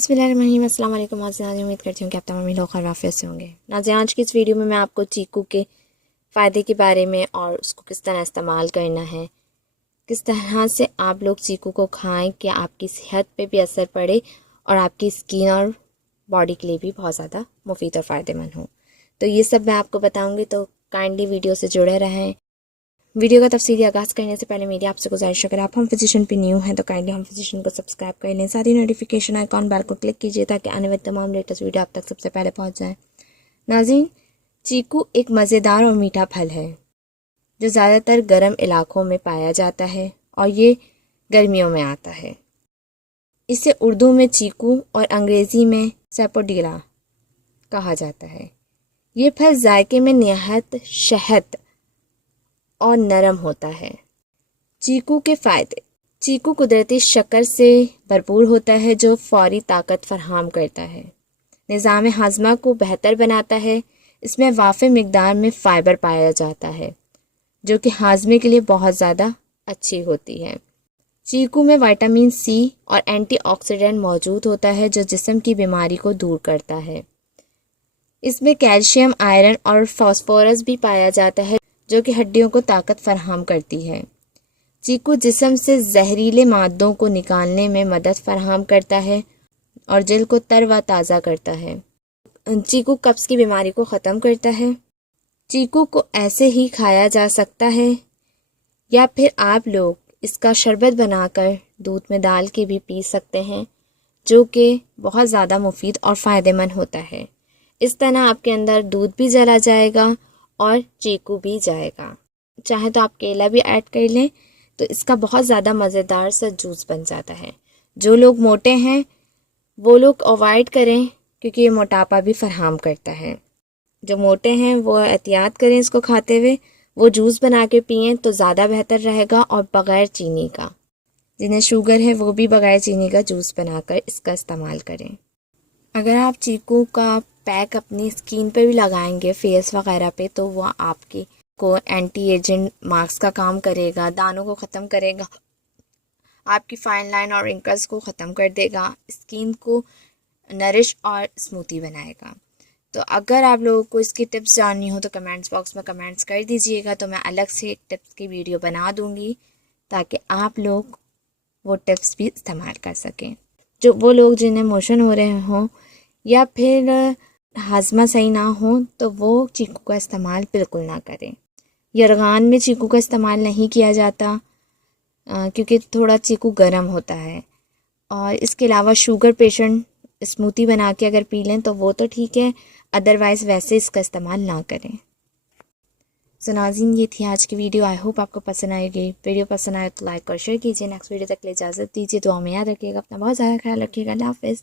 बिस्मिल्लाहिर्रहमानिर्रहीम। अस्सलाम वालेकुम नाज़रीन, उम्मीद करती हूँ कि आप तमाम लोग खैर आफियत से होंगे। नाज़रीन, आज की इस वीडियो में मैं आपको चीकू के फ़ायदे के बारे में और उसको किस तरह इस्तेमाल करना है, किस तरह से आप लोग चीकू को खाएं कि आपकी सेहत पे भी असर पड़े और आपकी स्किन और बॉडी के लिए भी बहुत ज़्यादा मुफीद और फ़ायदेमंद हो, तो ये सब मैं आपको बताऊँगी। तो काइंडली वीडियो से जुड़े रहें। वीडियो का तफसीली आगाज़ करने से पहले मेरी आपसे गुजारिश, अगर आप हम फिजिशियन पे न्यू हैं तो काइंडली हम फिजिशियन को सब्सक्राइब कर लें, साथ ही नोटिफिकेशन आइकॉन बेल को क्लिक कीजिए ताकि आने वाले तमाम लेटेस्ट वीडियो आप तक सबसे पहले पहुंच जाए। नाज़रीन, चीकू एक मज़ेदार और मीठा फल है जो ज़्यादातर गर्म इलाकों में पाया जाता है और ये गर्मियों में आता है। इसे उर्दू में चीकू और अंग्रेज़ी में सैपोडिला कहा जाता है। ये फल जायके में नहायत शहद और नरम होता है। चीकू के फ़ायदे। चीकू कुदरती शक्कर से भरपूर होता है जो फौरी ताकत फराहम करता है, निज़ाम हाजमा को बेहतर बनाता है। इसमें वाफ़े मिकदार में फ़ाइबर पाया जाता है जो कि हाजमे के लिए बहुत ज़्यादा अच्छी होती है। चीकू में विटामिन सी और एंटीऑक्सीडेंट मौजूद होता है जो जिस्म की बीमारी को दूर करता है। इसमें कैल्शियम, आयरन और फास्फोरस भी पाया जाता है जो कि हड्डियों को ताकत फराहम करती है। चीकू जिस्म से जहरीले मादों को निकालने में मदद फराहम करता है और दिल को तर व ताज़ा करता है। चीकू कब्ज़ की बीमारी को ख़त्म करता है। चीकू को ऐसे ही खाया जा सकता है या फिर आप लोग इसका शरबत बनाकर दूध में डाल के भी पी सकते हैं जो कि बहुत ज़्यादा मुफीद और फ़ायदेमंद होता है। इस तरह आपके अंदर दूध भी चला जाएगा और चीकू भी जाएगा। चाहे तो आप केला भी ऐड कर लें तो इसका बहुत ज़्यादा मज़ेदार सा जूस बन जाता है। जो लोग मोटे हैं वो लोग अवॉइड करें क्योंकि ये मोटापा भी फराहम करता है। जो मोटे हैं वो एहतियात करें इसको खाते हुए, वो जूस बना के पिएँ तो ज़्यादा बेहतर रहेगा और बग़ैर चीनी का। जिन्हें शुगर है वो भी बग़ैर चीनी का जूस बनाकर इसका इस्तेमाल करें। अगर आप चीकू का पैक अपनी स्किन पे भी लगाएंगे, फेस वगैरह पे, तो वह आपकी को एंटी एजेंट मार्क्स का काम करेगा, दानों को ख़त्म करेगा, आपकी फाइन लाइन और रिंकल्स को ख़त्म कर देगा, स्किन को नरिश और स्मूथी बनाएगा। तो अगर आप लोगों को इसकी टिप्स जाननी हो तो कमेंट्स बॉक्स में कमेंट्स कर दीजिएगा, तो मैं अलग से टिप्स की वीडियो बना दूँगी ताकि आप लोग वो टिप्स भी इस्तेमाल कर सकें। जो वो लोग जिन्हें मोशन हो रहे हों या फिर हाजमा सही ना हो तो वो चीकू का इस्तेमाल बिल्कुल ना करें। यरगान में चीकू का इस्तेमाल नहीं किया जाता क्योंकि थोड़ा चीकू गर्म होता है। और इसके अलावा शुगर पेशेंट स्मूथी बना के अगर पी लें तो वो तो ठीक है, अदरवाइज़ वैसे इसका इस्तेमाल ना करें। सो नाज़रीन, ये थी आज की वीडियो। आई होप आपको पसंद आएगी। वीडियो पसंद आए तो लाइक और शेयर कीजिए। नेक्स्ट वीडियो तक के लिए इजाज़त दीजिए। दुआ में याद रखिएगा, अपना बहुत ज़्यादा ख्याल रखिएगा। अल्लाह हाफ़िज़।